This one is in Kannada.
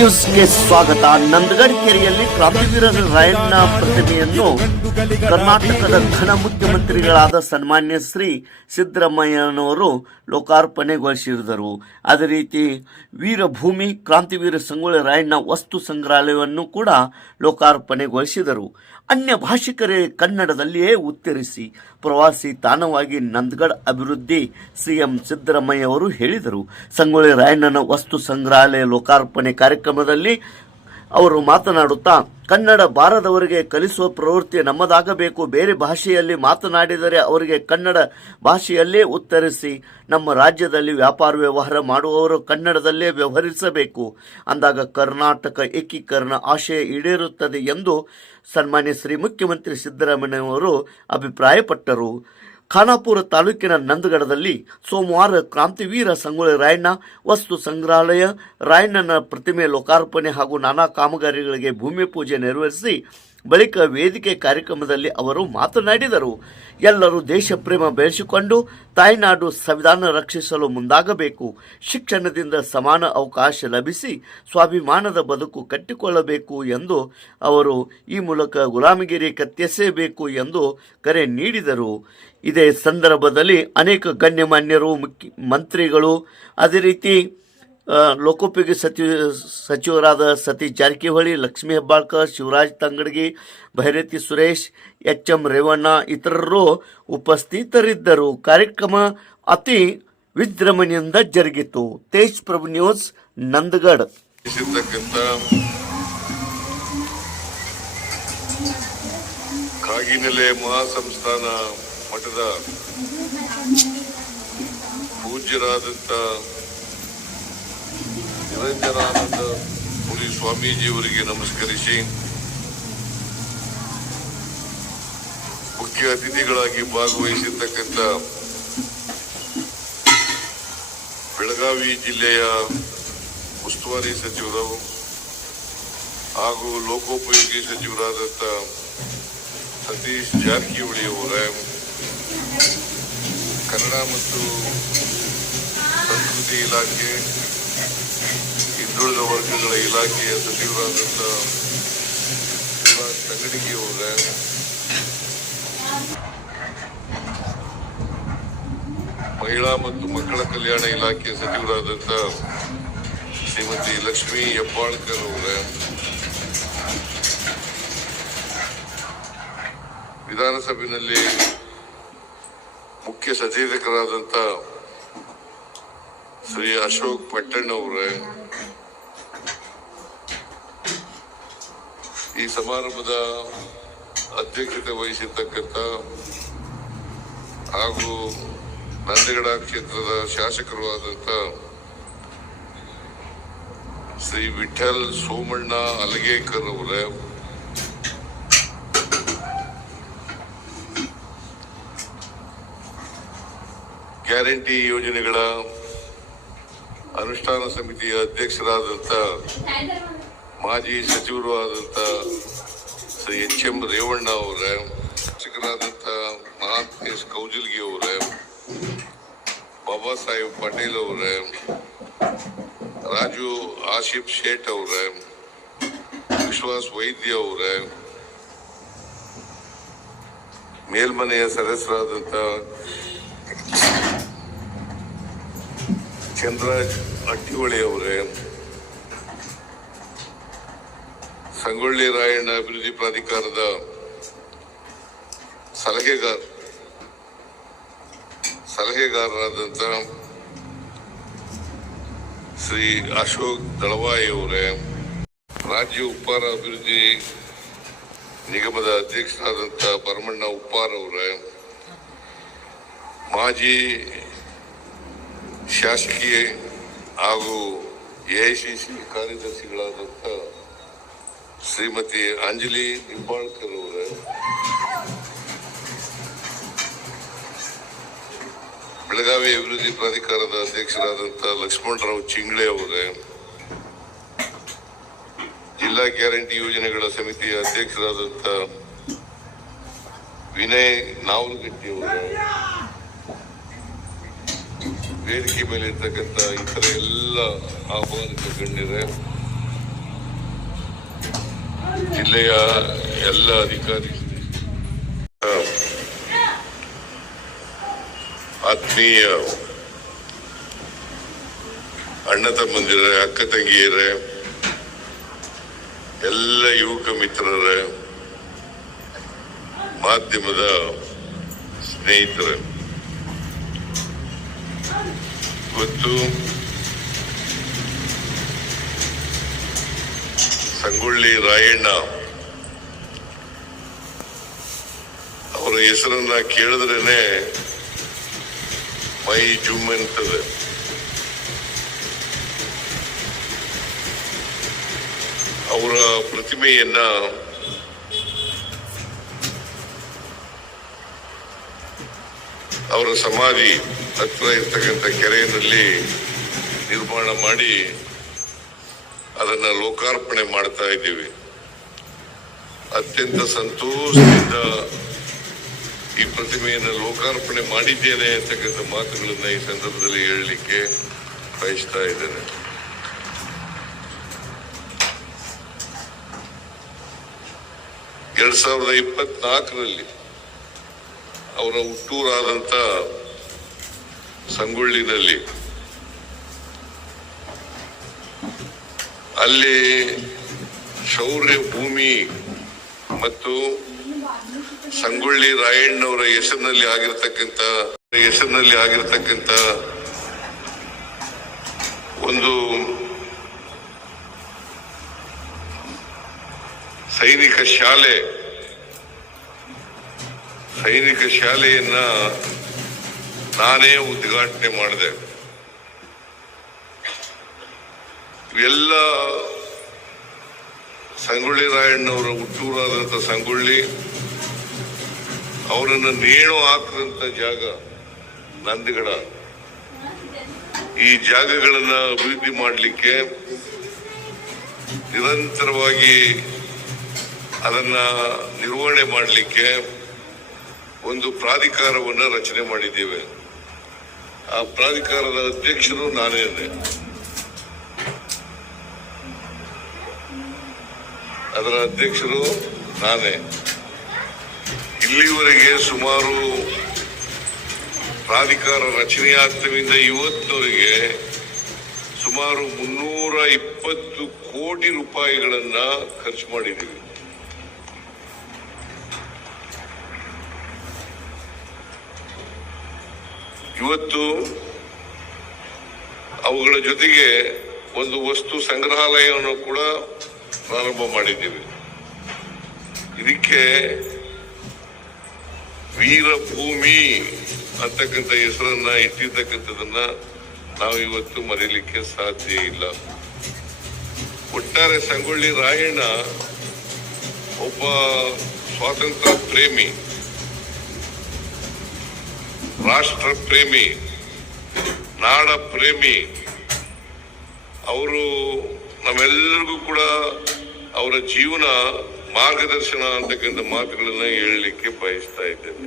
ನ್ಯೂಸ್ಗೆ ಸ್ವಾಗತ. ನಂದಗಡ್ ಕೆರೆಯಲ್ಲಿ ಕ್ರಾಂತಿವೀರ ರಾಯಣ್ಣ ಪ್ರತಿಮೆಯನ್ನು ಕರ್ನಾಟಕದ ಘನ ಮುಖ್ಯಮಂತ್ರಿಗಳಾದ ಸನ್ಮಾನ್ಯ ಶ್ರೀ ಸಿದ್ದರಾಮಯ್ಯನವರು ಲೋಕಾರ್ಪಣೆಗೊಳಿಸಿದರು. ಅದೇ ರೀತಿ ವೀರಭೂಮಿ ಕ್ರಾಂತಿವೀರ ಸಂಗೊಳ್ಳಿ ರಾಯಣ್ಣ ವಸ್ತು ಸಂಗ್ರಹಾಲಯವನ್ನು ಕೂಡ ಲೋಕಾರ್ಪಣೆಗೊಳಿಸಿದರು. ಅನ್ಯ ಭಾಷಿಕರೇ ಕನ್ನಡದಲ್ಲಿಯೇ ಉತ್ತರಿಸಿ ಪ್ರವಾಸಿ ತಾಣವಾಗಿ ನಂದಗಡ್ ಅಭಿವೃದ್ಧಿ ಸಿಎಂ ಸಿದ್ದರಾಮಯ್ಯ ಅವರು ಹೇಳಿದರು. ಸಂಗೊಳ್ಳಿ ರಾಯಣ್ಣನ ವಸ್ತು ಸಂಗ್ರಹಾಲಯ ಲೋಕಾರ್ಪಣೆ ಕಾರ್ಯಕ್ರಮದಲ್ಲಿ ಅವರು ಮಾತನಾಡುತ್ತಾ, ಕನ್ನಡ ಬಾರದವರಿಗೆ ಕಲಿಸುವ ಪ್ರವೃತ್ತಿ ನಮ್ಮದಾಗಬೇಕು. ಬೇರೆ ಭಾಷೆಯಲ್ಲಿ ಮಾತನಾಡಿದರೆ ಅವರಿಗೆ ಕನ್ನಡ ಭಾಷೆಯಲ್ಲೇ ಉತ್ತರಿಸಿ, ನಮ್ಮ ರಾಜ್ಯದಲ್ಲಿ ವ್ಯಾಪಾರ ವ್ಯವಹಾರ ಮಾಡುವವರು ಕನ್ನಡದಲ್ಲೇ ವ್ಯವಹರಿಸಬೇಕು. ಅಂದಾಗ ಕರ್ನಾಟಕ ಏಕೀಕರಣ ಆಶಯ ಈಡೇರುತ್ತದೆ ಎಂದು ಸನ್ಮಾನ್ಯ ಶ್ರೀ ಮುಖ್ಯಮಂತ್ರಿ ಸಿದ್ದರಾಮಯ್ಯನವರು ಅಭಿಪ್ರಾಯಪಟ್ಟರು. ಖಾನಾಪುರ ತಾಲೂಕಿನ ನಂದಗಡದಲ್ಲಿ ಸೋಮವಾರ ಕ್ರಾಂತಿವೀರ ಸಂಗೊಳ್ಳಿ ರಾಯಣ್ಣ ವಸ್ತು ಸಂಗ್ರಹಾಲಯ, ರಾಯಣ್ಣನ ಪ್ರತಿಮೆ ಲೋಕಾರ್ಪಣೆ ಹಾಗೂ ನಾನಾ ಕಾಮಗಾರಿಗಳಿಗೆ ಭೂಮಿ ಪೂಜೆ ನೆರವೇರಿಸಿ ಬಳಿಕ ವೇದಿಕೆ ಕಾರ್ಯಕ್ರಮದಲ್ಲಿ ಅವರು ಮಾತನಾಡಿದರು. ಎಲ್ಲರೂ ದೇಶ ಪ್ರೇಮ ಬೆಳೆಸಿಕೊಂಡು ತಾಯ್ನಾಡು ಸಂವಿಧಾನ ರಕ್ಷಿಸಲು ಮುಂದಾಗಬೇಕು. ಶಿಕ್ಷಣದಿಂದ ಸಮಾನ ಅವಕಾಶ ಲಭಿಸಿ ಸ್ವಾಭಿಮಾನದ ಬದುಕು ಕಟ್ಟಿಕೊಳ್ಳಬೇಕು ಎಂದು ಅವರು ಈ ಮೂಲಕ ಗುಲಾಮಗಿರಿ ಕತ್ತೆಸೆಯಬೇಕು ಎಂದು ಕರೆ ನೀಡಿದರು. ಇದೇ ಸಂದರ್ಭದಲ್ಲಿ ಅನೇಕ ಗಣ್ಯಮಾನ್ಯರು, ಮಂತ್ರಿಗಳು, ಅದೇ ರೀತಿ ಲೋಕೋಪಯೋಗಿ ಸಚಿವರಾದ ಸತೀಶ್ ಜಾರಕಿಹೊಳಿ, ಲಕ್ಷ್ಮೀ ಹೆಬ್ಬಾಳ್ಕರ್, ಶಿವರಾಜ್ ತಂಗಡಗಿ, ಭೈರತಿ ಸುರೇಶ್, ಎಚ್.ಎಂ. ರೇವಣ್ಣ ಇತರರು ಉಪಸ್ಥಿತರಿದ್ದರು. ಕಾರ್ಯಕ್ರಮ ಅತಿ ವಿಜೃಂಭಣೆಯಿಂದ ಜರುಗಿತು. ತೇಜ್ ಪ್ರಭು ನ್ಯೂಸ್, ನಂದಗಡ್. ಕಾಗಿನೆಲೆ ಮಹಾಸಂಸ್ಥಾನ ಮಠದ ಪೂಜ್ಯರಾದಂಥ ನಿರಂಜನಾನಂದ ಪುರಿ ಸ್ವಾಮೀಜಿಯವರಿಗೆ ನಮಸ್ಕರಿಸಿ, ಮುಖ್ಯ ಅತಿಥಿಗಳಾಗಿ ಭಾಗವಹಿಸಿರ್ತಕ್ಕಂಥ ಬೆಳಗಾವಿ ಜಿಲ್ಲೆಯ ಉಸ್ತುವಾರಿ ಸಚಿವರು ಹಾಗೂ ಲೋಕೋಪಯೋಗಿ ಸಚಿವರಾದಂಥ ಸತೀಶ್ ಜಾರಕಿಹೊಳಿ ಅವರೇ, ಕನ್ನಡ ಮತ್ತು ಸಂಸ್ಕೃತಿ ಇಲಾಖೆ, ಹಿಂದುಳಿದ ವರ್ಗಗಳ ಇಲಾಖೆಯ ಸಚಿವರಾದಂಥ ಶಿವರಾಜ್ ತಂಗಡಗಿ ಅವರೇ, ಮಹಿಳಾ ಮತ್ತು ಮಕ್ಕಳ ಕಲ್ಯಾಣ ಇಲಾಖೆಯ ಸಚಿವರಾದಂಥ ಶ್ರೀಮತಿ ಲಕ್ಷ್ಮೀ ಹೆಬ್ಬಾಳ್ಕರ್ ಅವರೇ, ವಿಧಾನಸಭೆಯಲ್ಲಿ ಮುಖ್ಯ ಸಚೇತಕರಾದಂಥ ಶ್ರೀ ಅಶೋಕ್ ಪಟ್ಟಣ್ಣ ಅವರೇ, ಈ ಸಮಾರಂಭದ ಅಧ್ಯಕ್ಷತೆ ವಹಿಸಿರ್ತಕ್ಕಂಥ ಹಾಗೂ ನಂದಗಡ ಕ್ಷೇತ್ರದ ಶಾಸಕರು ಆದಂಥ ಶ್ರೀ ವಿಠಲ್ ಸೋಮಣ್ಣ ಅಲಗೇಕರ್ ಅವರೇ, ಗ್ಯಾರಂಟಿ ಯೋಜನೆಗಳ ಅನುಷ್ಠಾನ ಸಮಿತಿಯ ಅಧ್ಯಕ್ಷರಾದಂಥ ಮಾಜಿ ಸಚಿವರು ಆದಂಥ ಶ್ರೀ ಎಚ್.ಎಂ. ರೇವಣ್ಣ ಅವರೇ, ಶಾಸಕರಾದಂಥ ಮಹಾಂತೇಶ್ ಕೌಜಲ್ಗಿ ಅವರೇ, ಬಾಬಾ ಸಾಹೇಬ್ ಪಟೇಲ್ ಅವರೇ, ರಾಜು ಆಶಿಫ್ ಶೇಟ್ ಅವರೇ, ವಿಶ್ವಾಸ್ ವೈದ್ಯ ಅವರೇ, ಮೇಲ್ಮನೆಯ ಸದಸ್ಯರಾದಂಥ ಚಂದ್ರರಾಜ್ ಅಟ್ಟಿಹೊಳಿ ಅವರೇ, ಸಂಗೊಳ್ಳಿ ರಾಯಣ್ಣ ಅಭಿವೃದ್ಧಿ ಪ್ರಾಧಿಕಾರದ ಸಲಹೆಗಾರರಾದಂಥ ಶ್ರೀ ಅಶೋಕ್ ದಳವಾಯಿ ಅವರೇ, ರಾಜ್ಯ ಉಪ್ಪಾರ ಅಭಿವೃದ್ಧಿ ನಿಗಮದ ಅಧ್ಯಕ್ಷರಾದಂಥ ಭರಮಣ್ಣ ಉಪ್ಪಾರ್ ಅವರೇ, ಮಾಜಿ ಶಾಸಕೀಯ ಹಾಗೂ ಎಐಸಿಸಿ ಕಾರ್ಯದರ್ಶಿಗಳಾದಂಥ ಶ್ರೀಮತಿ ಅಂಜಲಿ ನಿಂಬಾಳ್ಕರ್ ಅವರೇ, ಬೆಳಗಾವಿ ಅಭಿವೃದ್ಧಿ ಪ್ರಾಧಿಕಾರದ ಅಧ್ಯಕ್ಷರಾದಂಥ ಲಕ್ಷ್ಮಣರಾವ್ ಚಿಂಗ್ಳೆ ಅವರೇ, ಜಿಲ್ಲಾ ಗ್ಯಾರಂಟಿ ಯೋಜನೆಗಳ ಸಮಿತಿಯ ಅಧ್ಯಕ್ಷರಾದಂಥ ವಿನಯ್ ನಾವಲಗಟ್ಟಿ ಅವರೇ, ವೇದಿಕೆ ಮೇಲೆ ಇರ್ತಕ್ಕಂಥ ಇತರ ಎಲ್ಲ ಆಹ್ವಾನಿತ ಗಣ್ಯರೇ, ಜಿಲ್ಲೆಯ ಎಲ್ಲ ಅಧಿಕಾರಿ, ಆತ್ಮೀಯ ಅಣ್ಣ ತಮ್ಮಂದಿರೇ, ಅಕ್ಕ ತಂಗಿಯರೇ, ಎಲ್ಲ ಯುವಕ ಮಿತ್ರರೇ, ಮಾಧ್ಯಮದ ಸ್ನೇಹಿತರೆ, ಇವತ್ತು ಸಂಗೊಳ್ಳಿ ರಾಯಣ್ಣ ಅವರ ಹೆಸರನ್ನ ಕೇಳಿದ್ರೇನೆ ಮೈ ಜುಮ್ ಅಂತದೆ. ಅವರ ಪ್ರತಿಮೆಯನ್ನ ಅವರ ಸಮಾಧಿ ಹತ್ರ ಇರ್ತಕ್ಕಂಥ ಕೆರೆಯಲ್ಲಿ ನಿರ್ಮಾಣ ಮಾಡಿ ಅದನ್ನ ಲೋಕಾರ್ಪಣೆ ಮಾಡ್ತಾ ಇದ್ದೀವಿ. ಅತ್ಯಂತ ಸಂತೋಷದಿಂದ ಈ ಪ್ರತಿಮೆಯನ್ನು ಲೋಕಾರ್ಪಣೆ ಮಾಡಿದ್ದೇನೆ ಅಂತಕ್ಕಂಥ ಮಾತುಗಳನ್ನ ಈ ಸಂದರ್ಭದಲ್ಲಿ ಹೇಳಲಿಕ್ಕೆ ಬಯಸ್ತಾ ಇದ್ದೇನೆ. ಎರಡ್ 2024ರಲ್ಲಿ ಅವರ ಹುಟ್ಟೂರಾದಂತ ಸಂಗೊಳ್ಳಿನಲ್ಲಿ ಅಲ್ಲಿ ಶೌರ್ಯ ಭೂಮಿ ಮತ್ತು ಸಂಗೊಳ್ಳಿ ರಾಯಣ್ಣವರ ಹೆಸರಿನಲ್ಲಿ ಆಗಿರ್ತಕ್ಕಂಥ ಒಂದು ಸೈನಿಕ ಶಾಲೆಯನ್ನ ನಾನೇ ಉದ್ಘಾಟನೆ ಮಾಡಿದೆ. ಇವೆಲ್ಲ ಸಂಗೊಳ್ಳಿ ರಾಯಣ್ಣವರ ಹುಟ್ಟೂರಾದಂಥ ಸಂಗೊಳ್ಳಿ, ಅವರನ್ನು ನೇಣು ಹಾಕಿದಂತ ಜಾಗ ನಂದಿಗಡ. ಈ ಜಾಗಗಳನ್ನ ಅಭಿವೃದ್ಧಿ ಮಾಡಲಿಕ್ಕೆ ನಿರಂತರವಾಗಿ ಅದನ್ನ ನಿರ್ವಹಣೆ ಮಾಡಲಿಕ್ಕೆ ಒಂದು ಪ್ರಾಧಿಕಾರವನ್ನು ರಚನೆ ಮಾಡಿದ್ದೇವೆ. ಆ ಪ್ರಾಧಿಕಾರದ ಅಧ್ಯಕ್ಷರು ನಾನೇ. ಅದರ ಅಧ್ಯಕ್ಷರು ನಾನೇ. ಇಲ್ಲಿವರೆಗೆ ಸುಮಾರು ಪ್ರಾಧಿಕಾರ ರಚನೆಯಾಗ್ತವಿಂದ ಇವತ್ತಿನವರೆಗೆ ಸುಮಾರು 320 ಕೋಟಿ ರೂಪಾಯಿಗಳನ್ನ ಖರ್ಚು ಮಾಡಿದ್ದೀವಿ. ಇವತ್ತು ಅವುಗಳ ಜೊತೆಗೆ ಒಂದು ವಸ್ತು ಸಂಗ್ರಹಾಲಯವನ್ನು ಕೂಡ ಪ್ರಾರಂಭ ಮಾಡಿದ್ದೀವಿ. ಇದಕ್ಕೆ ವೀರಭೂಮಿ ಅಂತಕ್ಕಂಥ ಹೆಸರನ್ನ ಇಟ್ಟಿರ್ತಕ್ಕಂಥದನ್ನ ನಾವು ಇವತ್ತು ಮರೀಲಿಕ್ಕೆ ಸಾಧ್ಯ ಇಲ್ಲ. ಒಟ್ಟಾರೆ ಸಂಗೊಳ್ಳಿ ರಾಯಣ್ಣ ಒಬ್ಬ ಸ್ವಾತಂತ್ರ್ಯ ಪ್ರೇಮಿ, ರಾಷ್ಟ್ರ ಪ್ರೇಮಿ, ನಾಡ ಪ್ರೇಮಿ. ಅವರು ನಮ್ಮೆಲ್ಲರಿಗೂ ಕೂಡ ಅವರ ಜೀವನ ಮಾರ್ಗದರ್ಶನ ಅಂತಕ್ಕಂಥ ಮಾತುಗಳನ್ನ ಹೇಳಲಿಕ್ಕೆ ಬಯಸ್ತಾ ಇದ್ದೇನೆ.